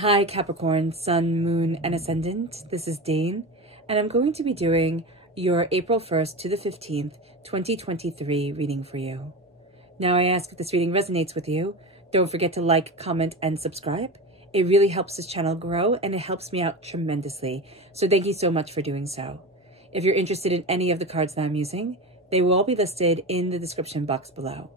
Hi Capricorn, Sun, Moon, and Ascendant. This is Dane, and I'm going to be doing your April 1st to the 15th, 2023 reading for you. Now I ask if this reading resonates with you, don't forget to like, comment, and subscribe. It really helps this channel grow, and it helps me out tremendously, so thank you so much for doing so. If you're interested in any of the cards that I'm using, they will all be listed in the description box below.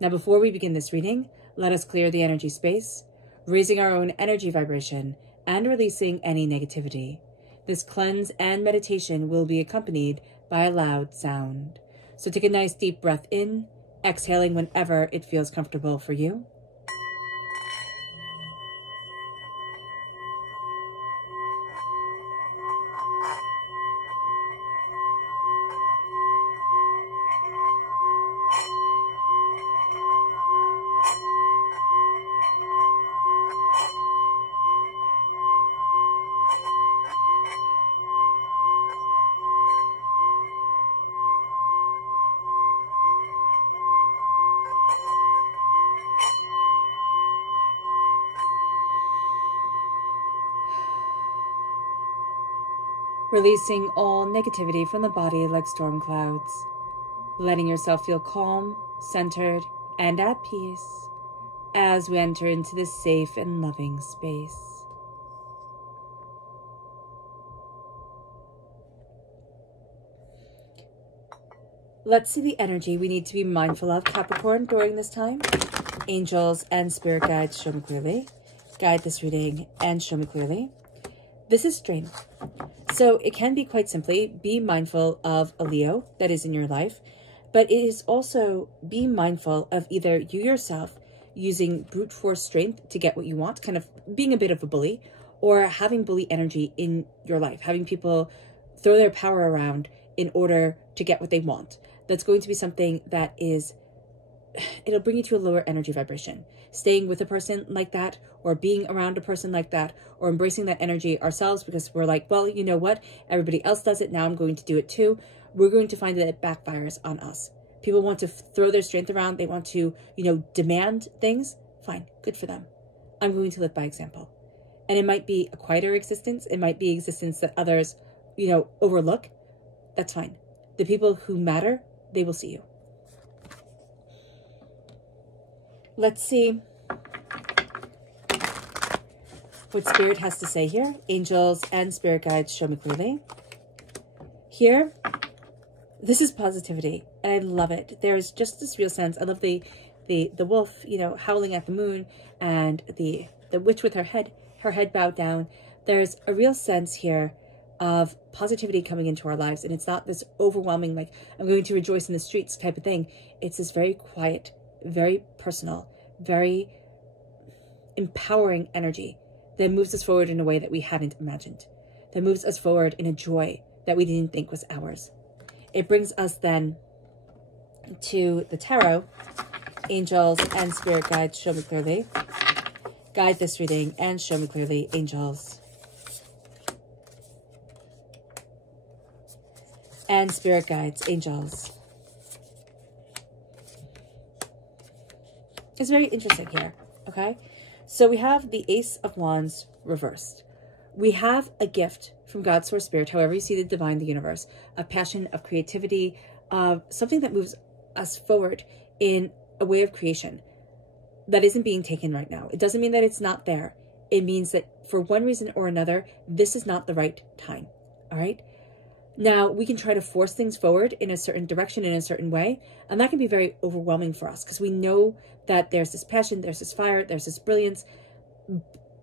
Now before we begin this reading, let us clear the energy space, raising our own energy vibration and releasing any negativity. This cleanse and meditation will be accompanied by a loud sound. So take a nice deep breath in, exhaling whenever it feels comfortable for you. Releasing all negativity from the body like storm clouds. Letting yourself feel calm, centered, and at peace as we enter into this safe and loving space. Let's see the energy we need to be mindful of, Capricorn, during this time. Angels and spirit guides, show me clearly. Guide this reading and show me clearly. This is strength. So it can be quite simply, be mindful of a Leo that is in your life, but it is also be mindful of either you yourself using brute force strength to get what you want, kind of being a bit of a bully, or having bully energy in your life, having people throw their power around in order to get what they want. That's going to be something that is, it'll bring you to a lower energy vibration. Staying with a person like that, or being around a person like that, or embracing that energy ourselves because we're like, well, you know what? Everybody else does it. Now I'm going to do it too. We're going to find that it backfires on us. People want to throw their strength around. They want to, demand things. Fine. Good for them. I'm going to live by example. And it might be a quieter existence. It might be existence that others, overlook. That's fine. The people who matter, they will see you. Let's see what Spirit has to say here. Angels and spirit guides, show me clearly. Here, this is positivity, and I love it. There's just this real sense. I love the wolf, howling at the moon, and the witch with her head bowed down. There's a real sense here of positivity coming into our lives, and it's not this overwhelming, like, I'm going to rejoice in the streets type of thing. It's this very quiet, very personal, very empowering energy that moves us forward in a way that we hadn't imagined, that moves us forward in a joy that we didn't think was ours. It brings us then to the tarot. Angels and spirit guides, show me clearly. Guide this reading and show me clearly, angels and spirit guides, angels. It's very interesting here, okay? So we have the Ace of Wands reversed. We have a gift from God, Source, Spirit, however you see the divine, the universe, a passion of creativity, of something that moves us forward in a way of creation that isn't being taken right now. It doesn't mean that it's not there. It means that for one reason or another, this is not the right time, all right? Now, we can try to force things forward in a certain direction, in a certain way, and that can be very overwhelming for us because we know that there's this passion, there's this fire, there's this brilliance,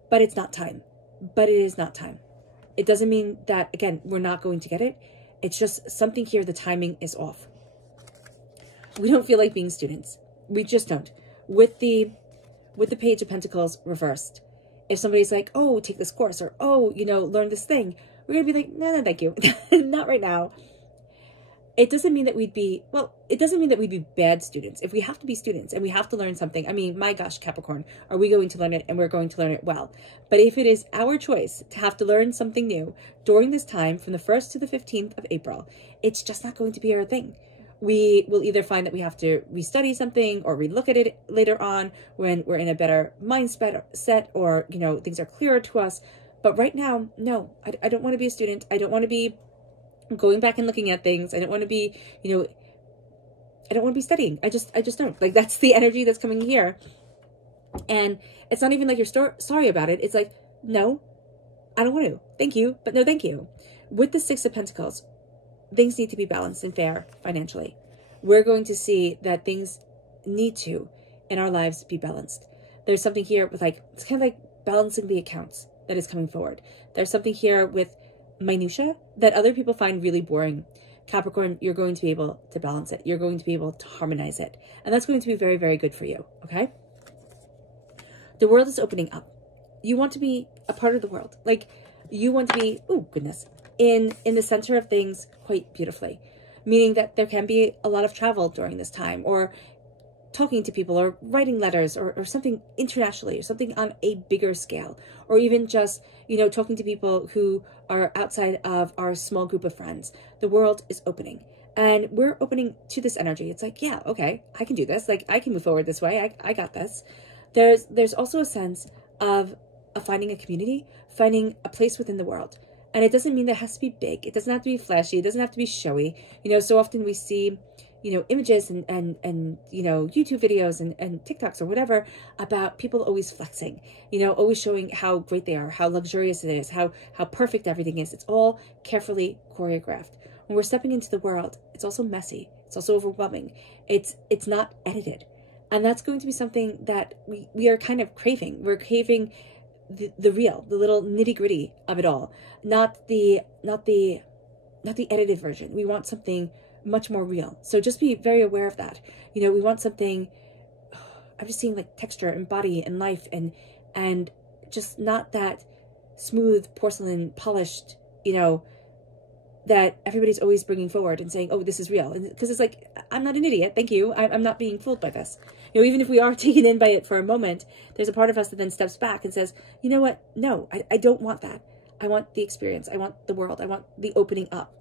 but it's not time. But it is not time. It doesn't mean that, again, we're not going to get it. It's just something here, the timing is off. We don't feel like being students. We just don't. With the Page of Pentacles reversed, if somebody's like, oh, take this course, or, oh, learn this thing, we're going to be like, no, thank you. Not right now. It doesn't mean that we'd be, it doesn't mean that we'd be bad students. If we have to be students and we have to learn something, I mean, my gosh, Capricorn, are we going to learn it, and we're going to learn it well. But if it is our choice to have to learn something new during this time from the 1st to the 15th of April, it's just not going to be our thing. We will either find that we have to restudy something or relook at it later on when we're in a better mindset, or, you know, things are clearer to us. But right now, no, I don't want to be a student. I don't want to be going back and looking at things. I don't want to be, you know, I don't want to be studying. I just don't. Like, that's the energy that's coming here. And it's not even like you're sorry about it. It's like, no, I don't want to. Thank you, but no thank you. With the Six of Pentacles, things need to be balanced and fair financially. We're going to see that things need to, in our lives, be balanced. There's something here with, like, it's kind of like balancing the accounts that is coming forward. There's something here with minutia that other people find really boring. Capricorn, you're going to be able to balance it. You're going to be able to harmonize it. And that's going to be very, very good for you, okay? The world is opening up. You want to be a part of the world. Like, you want to be, oh goodness, in the center of things quite beautifully. Meaning that there can be a lot of travel during this time, or talking to people, or writing letters, or something internationally, or something on a bigger scale, or even just, you know, talking to people who are outside of our small group of friends. The world is opening, and we're opening to this energy. It's like, yeah, okay, I can do this. Like, I can move forward this way. I got this. There's also a sense of finding a community, finding a place within the world. And it doesn't mean that it has to be big. It doesn't have to be flashy. It doesn't have to be showy. You know, so often we see, you know, images and you know, YouTube videos and TikToks or whatever about people always flexing, you know, always showing how great they are, how luxurious it is, how perfect everything is. It's all carefully choreographed. When we're stepping into the world, it's also messy. It's also overwhelming. It's not edited. And that's going to be something that we are kind of craving. We're craving the real, the little nitty gritty of it all, not the edited version. We want something much more real. So just be very aware of that. You know, we want something, I'm just seeing like texture and body and life and just not that smooth porcelain polished, you know, that everybody's always bringing forward and saying, oh, this is real. And because it's like, I'm not an idiot. Thank you. I'm not being fooled by this. You know, even if we are taken in by it for a moment, there's a part of us that then steps back and says, you know what? No, I don't want that. I want the experience. I want the world. I want the opening up.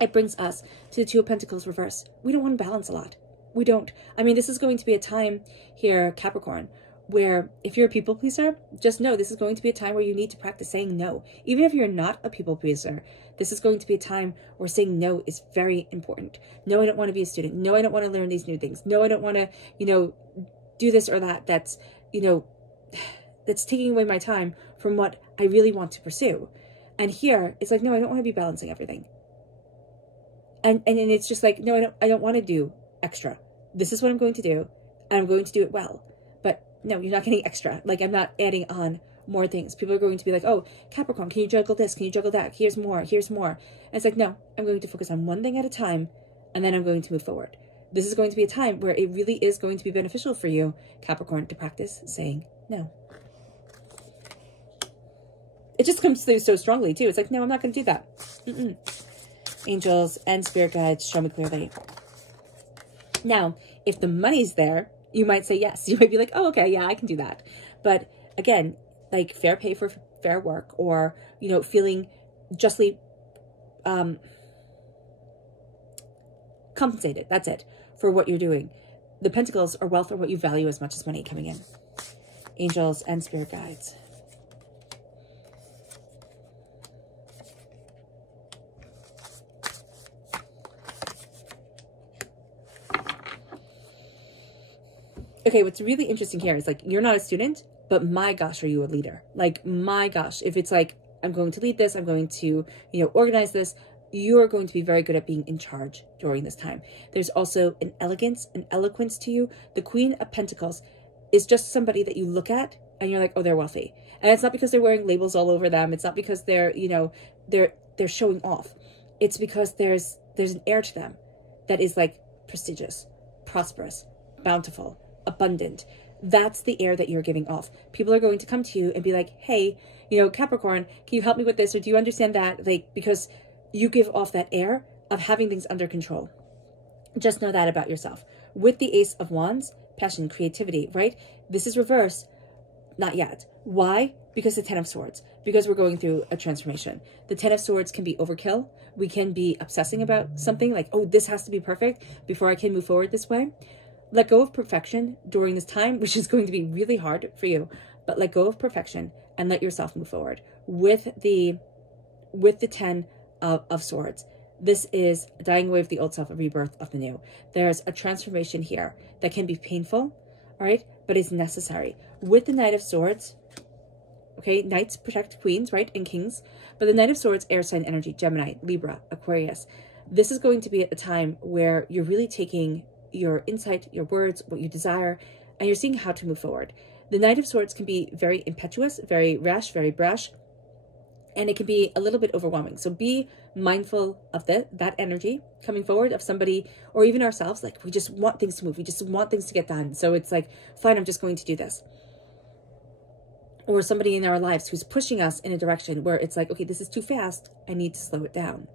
It brings us to the Two of Pentacles reverse. We don't want to balance a lot. We don't. I mean, this is going to be a time here, Capricorn, where if you're a people pleaser, just know this is going to be a time where you need to practice saying no. Even if you're not a people pleaser, this is going to be a time where saying no is very important. No, I don't want to be a student. No, I don't want to learn these new things. No, I don't want to, you know, do this or that. That's, you know, that's taking away my time from what I really want to pursue. And here, it's like, no, I don't want to be balancing everything. And it's just like, no, I don't want to do extra. This is what I'm going to do, and I'm going to do it well. But no, you're not getting extra. Like, I'm not adding on more things. People are going to be like, oh, Capricorn, can you juggle this? Can you juggle that? Here's more. Here's more. And it's like, no, I'm going to focus on one thing at a time, and then I'm going to move forward. This is going to be a time where it really is going to be beneficial for you, Capricorn, to practice saying no. It just comes through so strongly, too. It's like, no, I'm not going to do that. Angels and spirit guides, show me clearly. Now, if the money's there, you might say yes. You might be like, oh, okay, yeah, I can do that. But again, like fair pay for fair work, or, you know, feeling justly compensated. That's it, for what you're doing. The pentacles are wealth, or what you value as much as money coming in. Angels and spirit guides. Okay, what's really interesting here is, like, you're not a student, but my gosh, are you a leader? Like, my gosh, if it's like, I'm going to lead this, I'm going to, you know, organize this, you're going to be very good at being in charge during this time. There's also an elegance, an eloquence to you. The Queen of Pentacles is just somebody that you look at and you're like, oh, they're wealthy. And it's not because they're wearing labels all over them. It's not because they're, you know, they're showing off. It's because there's an air to them that is like prestigious, prosperous, bountiful, abundant. That's the air that you're giving off. People are going to come to you and be like, hey, you know, Capricorn, can you help me with this? Or do you understand that? Like, because you give off that air of having things under control. Just know that about yourself. With the Ace of Wands, passion, creativity, right? This is reverse. Not yet. Why? Because the Ten of Swords, because we're going through a transformation. The Ten of Swords can be overkill. We can be obsessing about something like, oh, this has to be perfect before I can move forward this way. Let go of perfection during this time, which is going to be really hard for you, but let go of perfection and let yourself move forward with the Ten of Swords. This is dying away of the old self, a rebirth of the new. There's a transformation here that can be painful, all right, but is necessary. With the Knight of Swords, okay, knights protect queens, right, and kings, but the Knight of Swords, air sign energy, Gemini, Libra, Aquarius. This is going to be at the time where you're really taking your insight, your words, what you desire, and you're seeing how to move forward. The Knight of Swords can be very impetuous, very rash, very brash, and it can be a little bit overwhelming. So be mindful of that energy coming forward of somebody, or even ourselves, like we just want things to move. We just want things to get done. So it's like, fine, I'm just going to do this. Or somebody in our lives who's pushing us in a direction where it's like, okay, this is too fast. I need to slow it down.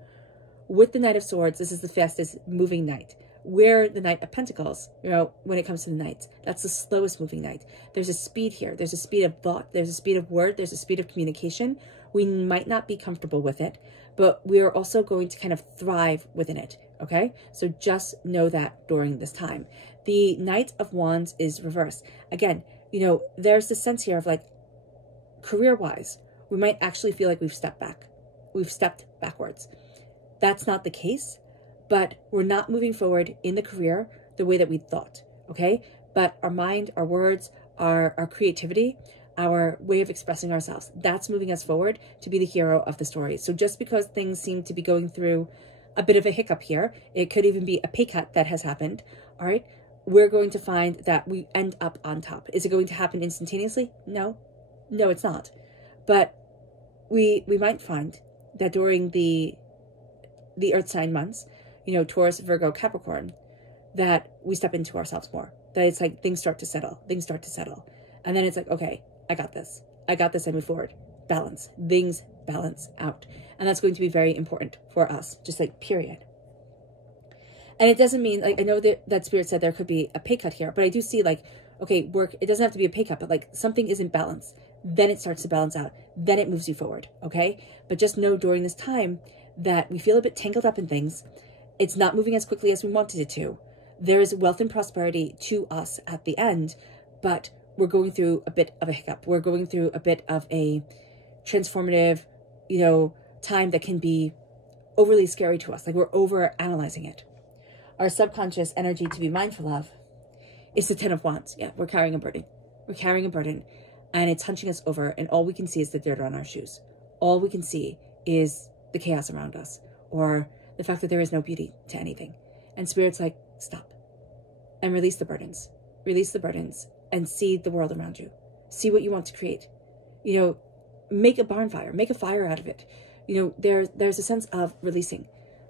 With the Knight of Swords, this is the fastest moving knight. We're the Knight of Pentacles, you know, when it comes to the knights. That's the slowest moving knight. There's a speed here. There's a speed of thought. There's a speed of word. There's a speed of communication. We might not be comfortable with it, but we are also going to kind of thrive within it, okay? So just know that during this time. The Knight of Wands is reversed. Again, you know, there's this sense here of like, career-wise, we might actually feel like we've stepped back. We've stepped backwards. That's not the case, but we're not moving forward in the career the way that we thought, okay? But our mind, our words, our creativity, our way of expressing ourselves, that's moving us forward to be the hero of the story. So just because things seem to be going through a bit of a hiccup here, it could even be a pay cut that has happened, all right? We're going to find that we end up on top. Is it going to happen instantaneously? No, it's not. But we might find that during the earth sign months, you know, Taurus, Virgo, Capricorn, that we step into ourselves more. That it's like things start to settle. And then it's like, okay, I got this, I move forward. Balance. Things balance out. And that's going to be very important for us, just like period. And it doesn't mean, like, I know that Spirit said there could be a pay cut here, but I do see like, okay, work, it doesn't have to be a pay cut, but like something isn't balanced. Then it starts to balance out. Then it moves you forward, okay? But just know during this time that we feel a bit tangled up in things. It's not moving as quickly as we wanted it to. There is wealth and prosperity to us at the end, but we're going through a bit of a hiccup. We're going through a bit of a transformative, you know, time that can be overly scary to us. Like we're over analyzing it. Our subconscious energy to be mindful of is the Ten of Wands. Yeah, we're carrying a burden. We're carrying a burden and it's hunching us over, and all we can see is the dirt on our shoes. All we can see is the chaos around us, or the fact that there is no beauty to anything. And Spirit's like, stop and release the burdens. Release the burdens and see the world around you. See what you want to create. You know, make a barn fire, make a fire out of it. You know, there's a sense of releasing,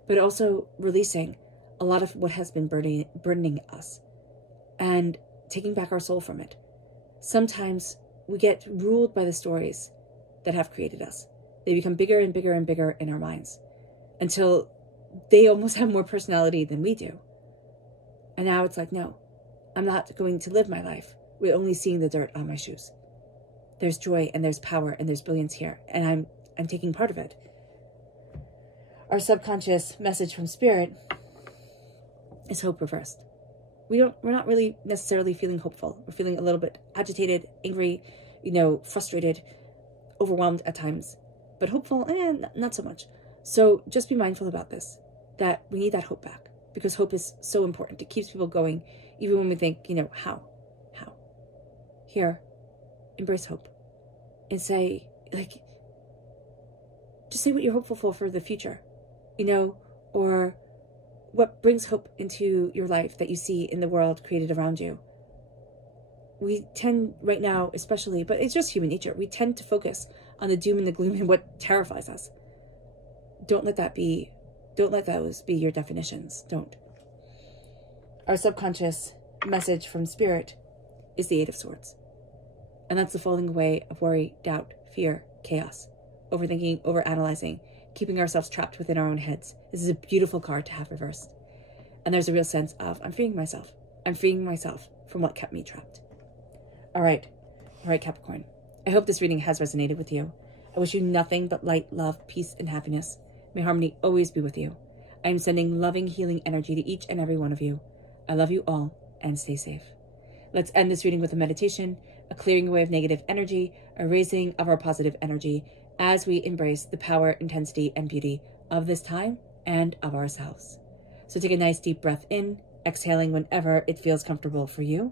but also releasing a lot of what has been burdening us and taking back our soul from it. Sometimes we get ruled by the stories that have created us. They become bigger and bigger and bigger in our minds until they almost have more personality than we do. And now it's like, no, I'm not going to live my life with only seeing the dirt on my shoes. There's joy and there's power and there's brilliance here, and I'm taking part of it. Our subconscious message from Spirit is hope reversed. We're not really necessarily feeling hopeful. We're feeling a little bit agitated, angry, you know, frustrated, overwhelmed at times, but hopeful, not so much. So just be mindful about this, that we need that hope back, because hope is so important. It keeps people going, even when we think, you know, how? Here, embrace hope and say, like, just say what you're hopeful for the future, you know, or what brings hope into your life that you see in the world created around you. We tend right now, especially, but it's just human nature, we tend to focus on the doom and the gloom and what terrifies us. Don't let those be your definitions. Don't. Our subconscious message from Spirit is the Eight of Swords. And that's the falling away of worry, doubt, fear, chaos, overthinking, overanalyzing, keeping ourselves trapped within our own heads. This is a beautiful card to have reversed. And there's a real sense of, I'm freeing myself. I'm freeing myself from what kept me trapped. All right, Capricorn. I hope this reading has resonated with you. I wish you nothing but light, love, peace, and happiness. May harmony always be with you. I am sending loving, healing energy to each and every one of you. I love you all, and stay safe. Let's end this reading with a meditation, a clearing away of negative energy, a raising of our positive energy as we embrace the power, intensity, and beauty of this time and of ourselves. So take a nice deep breath in, exhaling whenever it feels comfortable for you.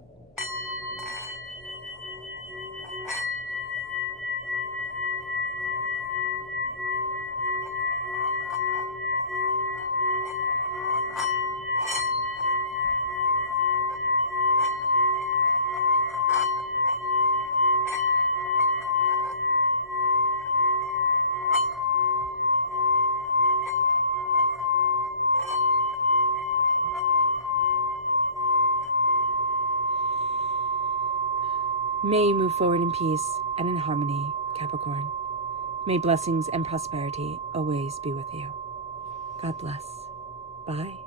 May you move forward in peace and in harmony, Capricorn. May blessings and prosperity always be with you. God bless. Bye.